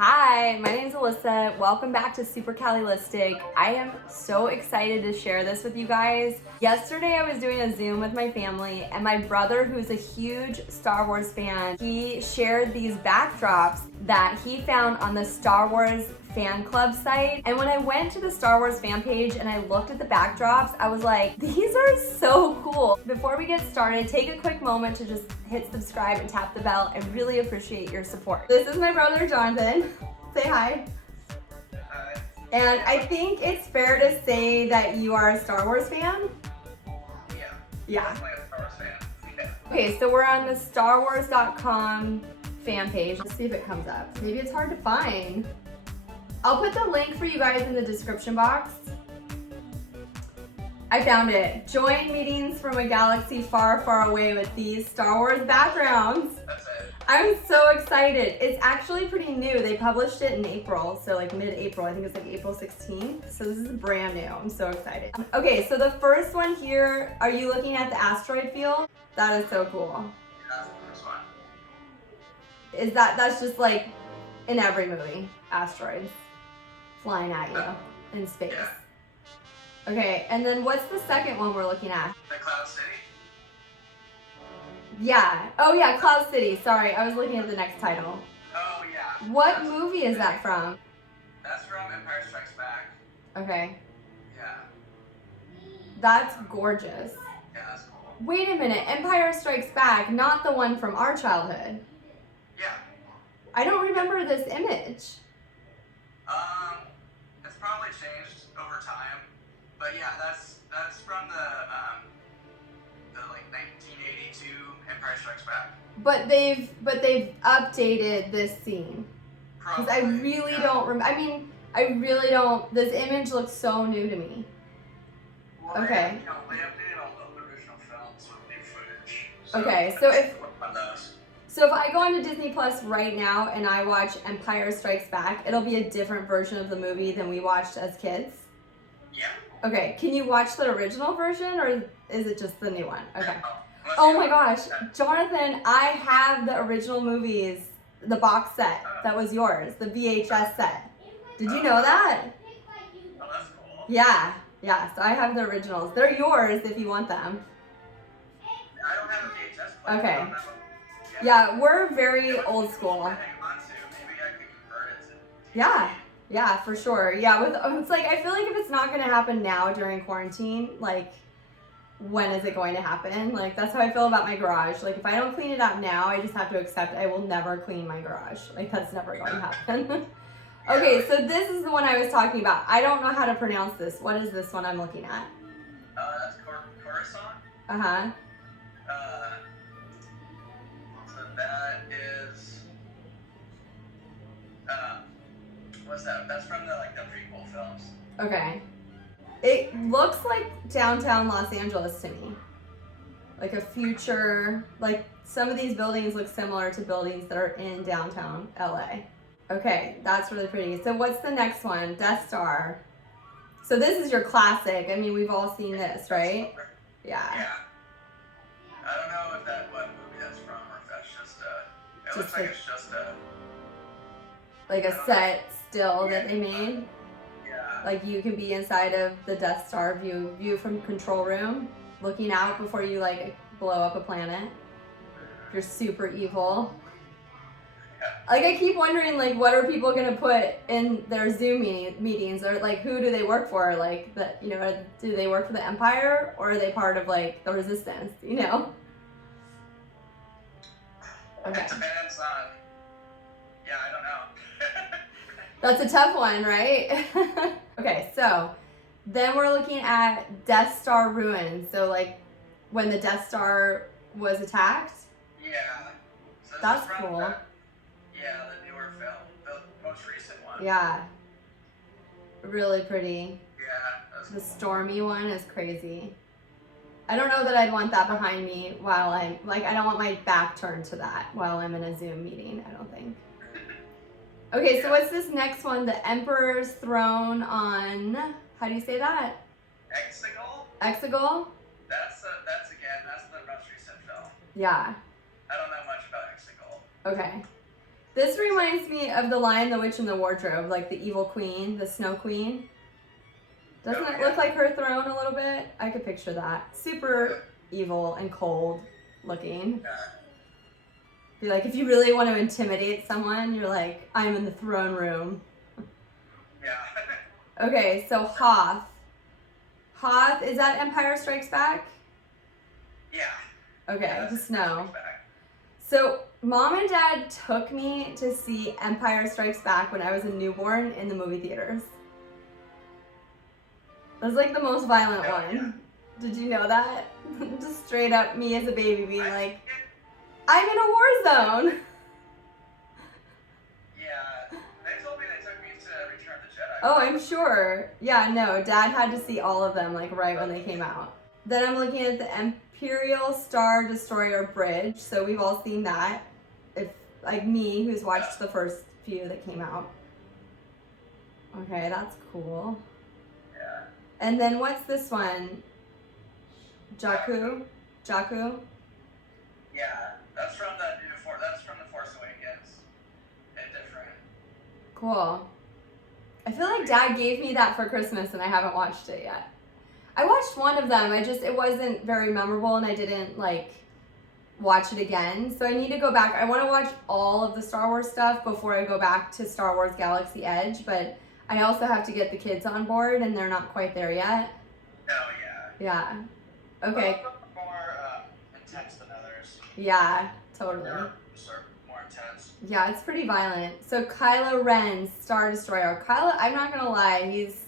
Hi, my name is Alyssa. Welcome back to Super Calilistic. I am so excited to share this with you guys. Yesterday I was doing a Zoom with my family and my brother, who's a huge Star Wars fan, he shared these backdrops that he found on the Star Wars fan club site. And when I went to the Star Wars fan page and I looked at the backdrops, I was like, these are so cool. Before we get started, take a quick moment to just hit subscribe and tap the bell. I really appreciate your support. This is my brother, Jonathan. Say hi. Hi. And I think it's fair to say that you are a Star Wars fan? Yeah. Definitely a Star Wars fan. Yeah. Okay, so we're on the StarWars.com fan page. Let's see if it comes up. Maybe it's hard to find. I'll put the link for you guys in the description box. I found it. Join meetings from a galaxy far, far away with these Star Wars backgrounds. That's it. I'm so excited. It's actually pretty new. They published it in April, so like mid-April. I think it's like April 16th. So this is brand new. I'm so excited. Okay, so the first one here, are you looking at the asteroid field? That is so cool. That's the first one. Is that's just like in every movie, asteroids flying at you in space. Yeah. Okay, and then what's the second one we're looking at? The Cloud City. Yeah. Oh yeah, Cloud City. Sorry, I was looking at the next title. Oh yeah. What movie is that from? That's from Empire Strikes Back. Okay. Yeah. That's gorgeous. Yeah, that's cool. Wait a minute, Empire Strikes Back, not the one from our childhood. Yeah. I don't remember this image. It's probably changed over time, but yeah, that's from the like 1982 Empire Strikes Back. But they've updated this scene. Because I really don't remember. I mean, I really don't. This image looks so new to me. Well, Okay. They updated all the original films with new footage. Okay, so if on those. So if I go onto Disney Plus right now and I watch Empire Strikes Back, it'll be a different version of the movie than we watched as kids? Yeah. Okay, can you watch the original version or is it just the new one? Okay. Yeah. Oh my gosh, Jonathan, I have the original movies, the box set that was yours, the VHS set. Did you know that? Oh, that's cool. Yeah, so I have the originals. They're yours if you want them. I don't have a VHS player. Okay. I don't have a- Yeah, we're very old school. Maybe I could convert it to Yeah, for sure. Yeah, it's like, I feel like if it's not gonna happen now during quarantine, like, when is it going to happen? Like, that's how I feel about my garage. Like, if I don't clean it up now, I just have to accept I will never clean my garage. Like, that's never going to happen. Okay, so this is the one I was talking about. I don't know how to pronounce this. What is this one I'm looking at? That's Coruscant. Uh-huh. So that is what's that? That's from the prequel films. Okay. It looks like downtown Los Angeles to me. Like a future, like some of these buildings look similar to buildings that are in downtown LA. Okay, that's really pretty. So what's the next one? Death Star. So this is your classic. I mean, we've all seen this, right? Yeah. Yeah. I don't know what movie that's from or if that's just it looks Just like it's just like a set still that they made. Yeah. Like you can be inside of the Death Star view from control room, looking out before you like blow up a planet. You're super evil. Like I keep wondering, like, what are people gonna put in their Zoom meetings, or like who do they work for? Like that, you know, do they work for the Empire or are they part of like the Resistance? You know? Okay. It depends on. Yeah, I don't know. That's a tough one, right? Okay, so then we're looking at Death Star ruins. So like when the Death Star was attacked. Yeah. So this That's is from cool. The newer film, the most recent one. Yeah. Really pretty. Yeah, that's The cool. stormy one is crazy. I don't know that I'd want that behind me while I'm, like, I don't want my back turned to that while I'm in a Zoom meeting, I don't think. Okay, so what's this next one? The Emperor's Throne on, how do you say that? EXEGOL? EXEGOL? That's the most recent film. Yeah. I don't know much about EXEGOL. Okay. This reminds me of The Lion, the Witch, and the Wardrobe, like the evil queen, the Snow Queen. Doesn't it look like her throne a little bit? I could picture that. Super evil and cold looking. You're like, if you really want to intimidate someone, you're like, I'm in the throne room. Yeah. Okay, so Hoth. Hoth, is that Empire Strikes Back? Yeah. Okay, Yeah, just know. So Mom and Dad took me to see Empire Strikes Back when I was a newborn in the movie theaters. It was like the most violent one. Did you know that? Just straight up me as a baby being like, I'm in a war zone. Yeah, they told me they took me to Return of the Jedi. Oh, I'm sure. Yeah, no, Dad had to see all of them like right when they came out. Then I'm looking at the Imperial Star Destroyer Bridge. So we've all seen that. If like me, who's watched the first few that came out. Okay, that's cool. Yeah. And then what's this one? JAKKU? JAKKU? Yeah, that's from the Force Awakens. And different. Cool. I feel like Dad gave me that for Christmas and I haven't watched it yet. I watched one of them, it wasn't very memorable and I didn't like watch it again. So I need to go back. I want to watch all of the Star Wars stuff before I go back to Star Wars Galaxy Edge, but I also have to get the kids on board and they're not quite there yet. Oh, yeah. Yeah. Okay. More intense than others. Yeah, totally. More intense. Yeah, it's pretty violent. So KYLO REN'S, Star Destroyer. KYLO, I'm not gonna lie, he's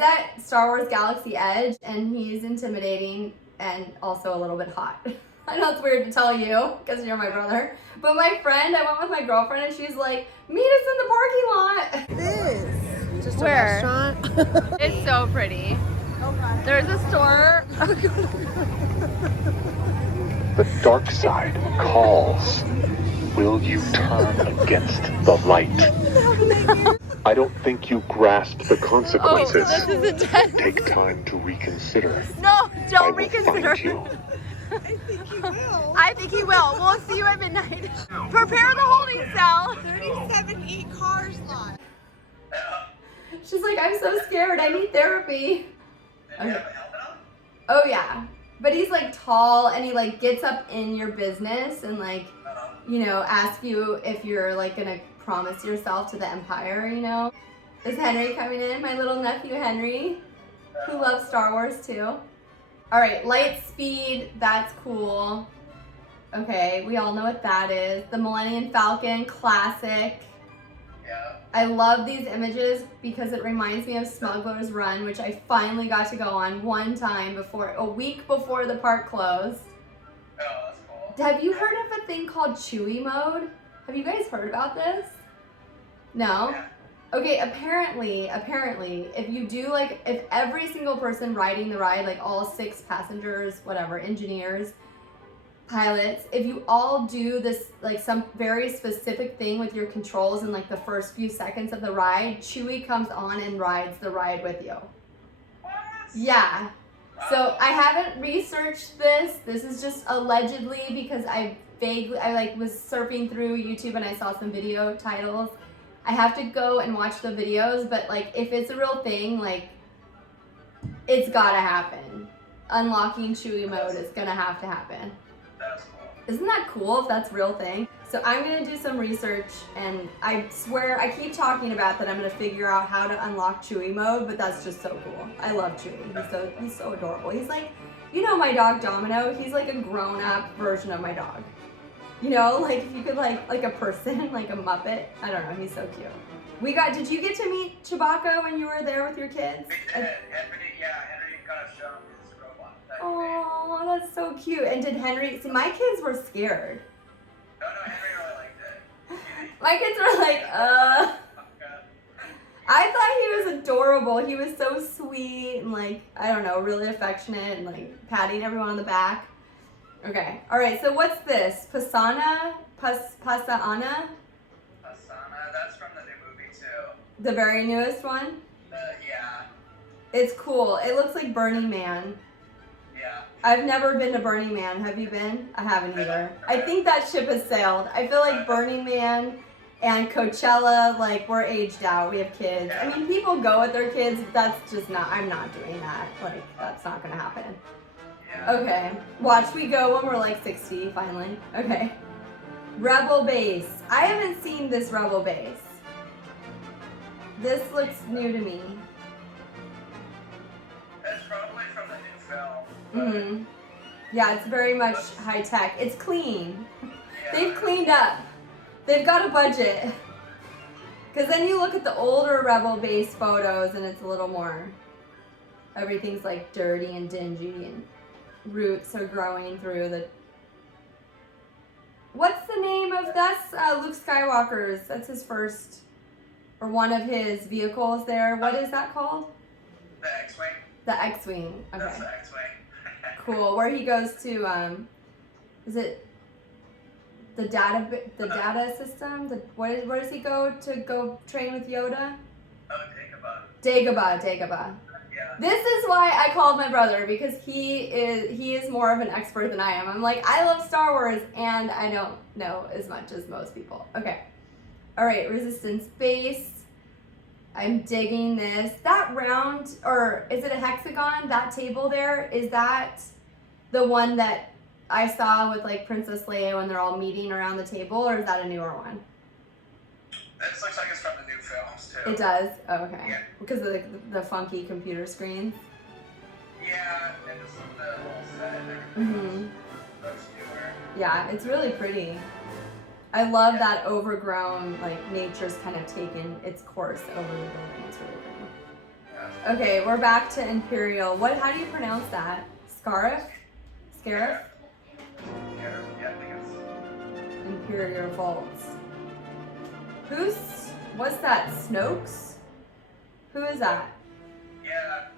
at Star Wars Galaxy Edge and he's intimidating and also a little bit hot. I know it's weird to tell you because you're my brother, but my friend, I went with my girlfriend and she's like, meet us in the parking lot. This just Where? a restaurant. It's so pretty. Oh God. There's a store. The dark side calls. Will you turn against the light? I don't think you grasp the consequences. Oh, this is intense. Take time to reconsider. No, don't I will reconsider. find you. I think he will. I think he will. We'll see you at midnight. Prepare the holding cell. 37 cars lot. She's like, I'm so scared. I need therapy. Did you have a helmet on? Oh yeah, but he's like tall and he like gets up in your business and like, you know, asks you if you're like gonna promise yourself to the Empire, you know. Is Henry coming in? My little nephew Henry, who loves Star Wars too. All right, LIGHTSPEED, that's cool. Okay, we all know what that is. The Millennium Falcon, classic. Yeah. I love these images because it reminds me of Smuggler's Run, which I finally got to go on one time a week before the park closed. Oh, that's cool. Have you heard of a thing called Chewy mode? Have you guys heard about this? No? Yeah. Okay, apparently, if you do like, if every single person riding the ride, like all 6 passengers, whatever, engineers, pilots, if you all do this, like some very specific thing with your controls in like the first few seconds of the ride, Chewy comes on and rides the ride with you. What? Yeah. So I haven't researched this. This is just allegedly because I like was surfing through YouTube and I saw some video titles. I have to go and watch the videos, but like if it's a real thing, like it's gotta happen. Unlocking Chewy mode is gonna have to happen. That's cool. Isn't that cool if that's a real thing? So I'm gonna do some research and I swear, I keep talking about that I'm gonna figure out how to unlock Chewy mode, but that's just so cool. I love Chewy, he's so adorable. He's like, you know my dog Domino, he's like a grown up version of my dog. You know, like if you could like a person, like a Muppet. I don't know, he's so cute. Did you get to meet Chewbacca when you were there with your kids? We did. Henry got a show his robot. Oh, that's so cute. And did Henry, see my kids were scared. No, Henry really liked it. My kids were like, I thought he was adorable. He was so sweet and like, I don't know, really affectionate and like patting everyone on the back. Okay, all right, so what's this? PASAANA? PASAANA? PASAANA, that's from the new movie too. The very newest one? Yeah. It's cool. It looks like Burning Man. Yeah. Yeah. I've never been to Burning Man. Have you been? I haven't either. I think that ship has sailed. I feel like Burning Man and Coachella, like, we're aged out. We have kids. I mean, people go with their kids. But that's just not, I'm not doing that. Like, that's not going to happen. Yeah. Okay. Watch we go when we're like 60, finally. Okay. Rebel Base. I haven't seen this Rebel Base. This looks new to me. It's probably from the new film. Mm-hmm. Yeah, it's very much high tech. It's clean. Yeah. They've cleaned up. They've got a budget. Because then you look at the older Rebel Base photos and it's a little more, everything's like dirty and dingy and roots are growing through the, what's the name of that's Luke Skywalker's, that's his first, or one of his vehicles there. What is that called? The X-Wing. The X-Wing. Okay. That's the X-Wing. Cool. Where he goes to, is it the data system? Where does he go to go train with Yoda? Oh, Dagobah. Dagobah. Yeah. This is why I called my brother, because he is more of an expert than I am. I'm like, I love Star Wars and I don't know as much as most people. Okay. All right, Resistance Base. I'm digging this. That round, or is it a hexagon? That table there, is that the one that I saw with like Princess Leia when they're all meeting around the table, or is that a newer one? This looks like it's from the new films too. It does? Oh, okay. Yeah. Because of the funky computer screens. Yeah, and just the whole set and everything looks newer. Yeah, it's really pretty. I love that overgrown, like nature's kind of taken its course over the building. It's really pretty. Yeah. Okay, we're back to Imperial. How do you pronounce that? SCARIF? SCARIF? Yeah, I think it's... Imperial Vaults. What's that? Snoke's? Who is that? Yeah,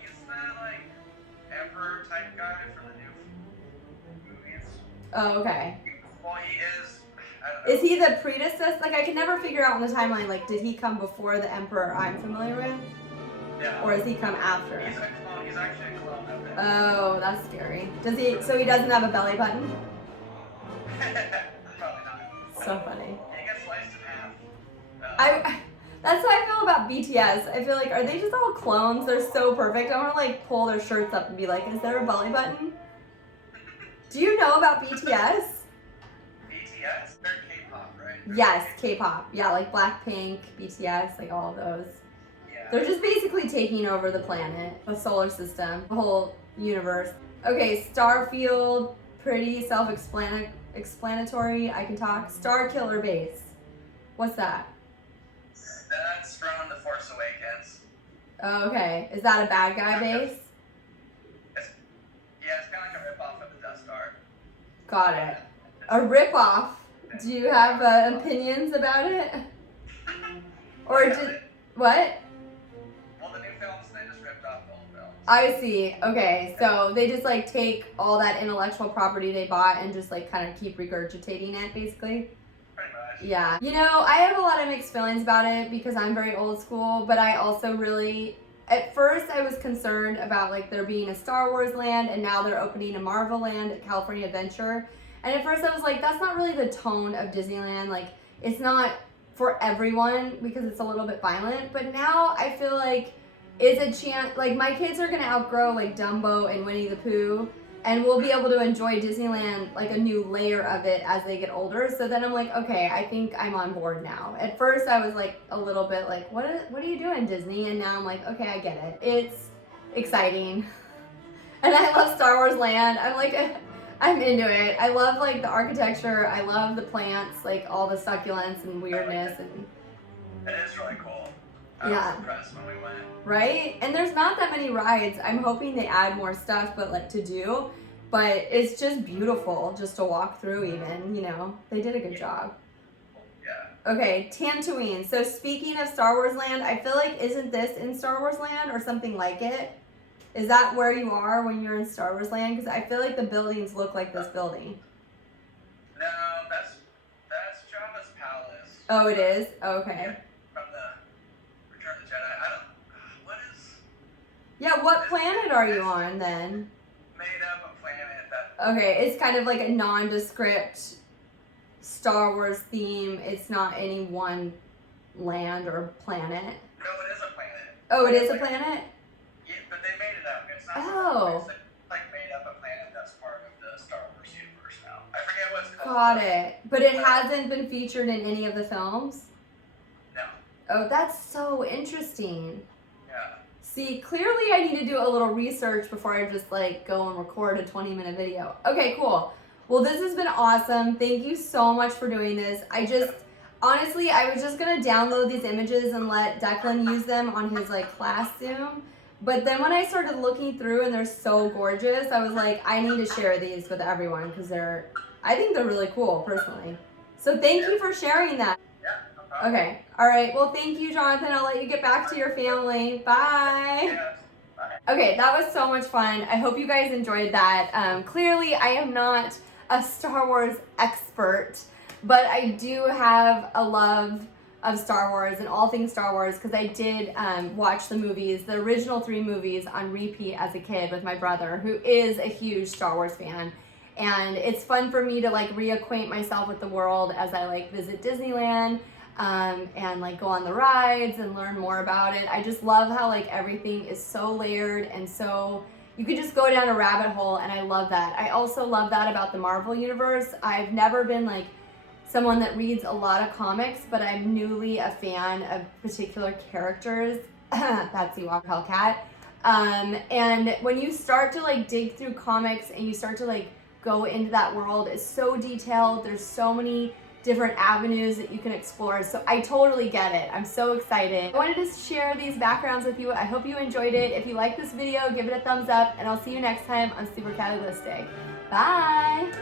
he's the, like, emperor type guy from the new movies. Oh, okay. Well, he is, I don't know. Is he the predecessor? Like, I can never figure out in the timeline, like, did he come before the Emperor I'm familiar with? Yeah. Or does he come after? He's a clone, he's actually a clone of it. Oh, that's scary. So he doesn't have a belly button? Probably not. So funny. He gets sliced in half. That's how I feel about BTS. I feel like, are they just all clones? They're so perfect. I want to like pull their shirts up and be like, is there a belly button? Do you know about BTS? BTS? They're K-pop, right? Yes, K-pop. Yeah, like Blackpink, BTS, like all of those. Yeah. They're just basically taking over the planet, the solar system, the whole universe. Okay, Starfield, pretty self-explanatory. I can talk. Starkiller base. What's that? That's from The Force Awakens. Oh, okay. Is that a bad guy base? Yeah, it's kind of like a ripoff of the Death Star. Got it. A ripoff. Do you have opinions about it? Or did what? Well, the new films, they just ripped off the old films. I see. Okay, so they just like take all that intellectual property they bought and just like kind of keep regurgitating it, basically. Pretty much. Yeah. You know, I have a lot of mixed feelings about it because I'm very old school, but I also really, at first I was concerned about like there being a Star Wars land and now they're opening a Marvel land at California Adventure. And at first I was like, that's not really the tone of Disneyland. Like, it's not for everyone because it's a little bit violent. But now I feel like it's a chance, like my kids are gonna outgrow like Dumbo and Winnie the Pooh, and we'll be able to enjoy Disneyland, like a new layer of it as they get older. So then I'm like, okay, I think I'm on board now. At first I was like a little bit like, what are you doing, Disney? And now I'm like, okay, I get it. It's exciting. And I love Star Wars Land. I'm like, I'm into it. I love like the architecture. I love the plants, like all the succulents and weirdness. And It is really cool. I Yeah. was impressed when we went. right? And there's not that many rides. I'm hoping they add more stuff, but like to do. But it's just beautiful just to walk through even, you know. They did a good job. Yeah. Okay, Tatooine. So speaking of Star Wars Land, I feel like isn't this in Star Wars Land or something like it? Is that where you are when you're in Star Wars Land? Because I feel like the buildings look like this building. No, that's Jabba's palace. Oh, it is? Okay. From the Return of the Jedi. I don't. What is? Yeah, what planet are you on then? Made up a planet that. Okay, it's kind of like a nondescript Star Wars theme. It's not any one land or planet. No, it is a planet. Oh, it is a planet? Yeah, but they made it up. It's not. Oh. It's like made up a planet that's part of the Star Wars universe now. I forget what it's called. Got it. But it hasn't been featured in any of the films? No. Oh, that's so interesting. Yeah. See, clearly I need to do a little research before I just like go and record a 20-minute video. Okay, cool. Well, this has been awesome. Thank you so much for doing this. Honestly, I was just gonna download these images and let Declan use them on his like class Zoom. But then when I started looking through and they're so gorgeous, I was like, I need to share these with everyone because I think they're really cool personally. So thank you for sharing that. Yeah, no problem. Okay, all right. Well, thank you, Jonathan. I'll let you get back to your family. Bye. Yes. Bye. Okay, that was so much fun. I hope you guys enjoyed that. Clearly, I am not a Star Wars expert, but I do have a love of Star Wars and all things Star Wars because I did watch the movies, the original 3 movies on repeat as a kid with my brother, who is a huge Star Wars fan. And it's fun for me to like reacquaint myself with the world as I like visit Disneyland and like go on the rides and learn more about it. I just love how like everything is so layered and so you could just go down a rabbit hole, and I love that. I also love that about the Marvel universe. I've never been like someone that reads a lot of comics, but I'm newly a fan of particular characters. That's Ewok Hellcat. And when you start to like dig through comics and you start to like go into that world, it's so detailed. There's so many different avenues that you can explore. So I totally get it. I'm so excited. I wanted to share these backgrounds with you. I hope you enjoyed it. If you like this video, give it a thumbs up, and I'll see you next time on Super Catalystic. Bye.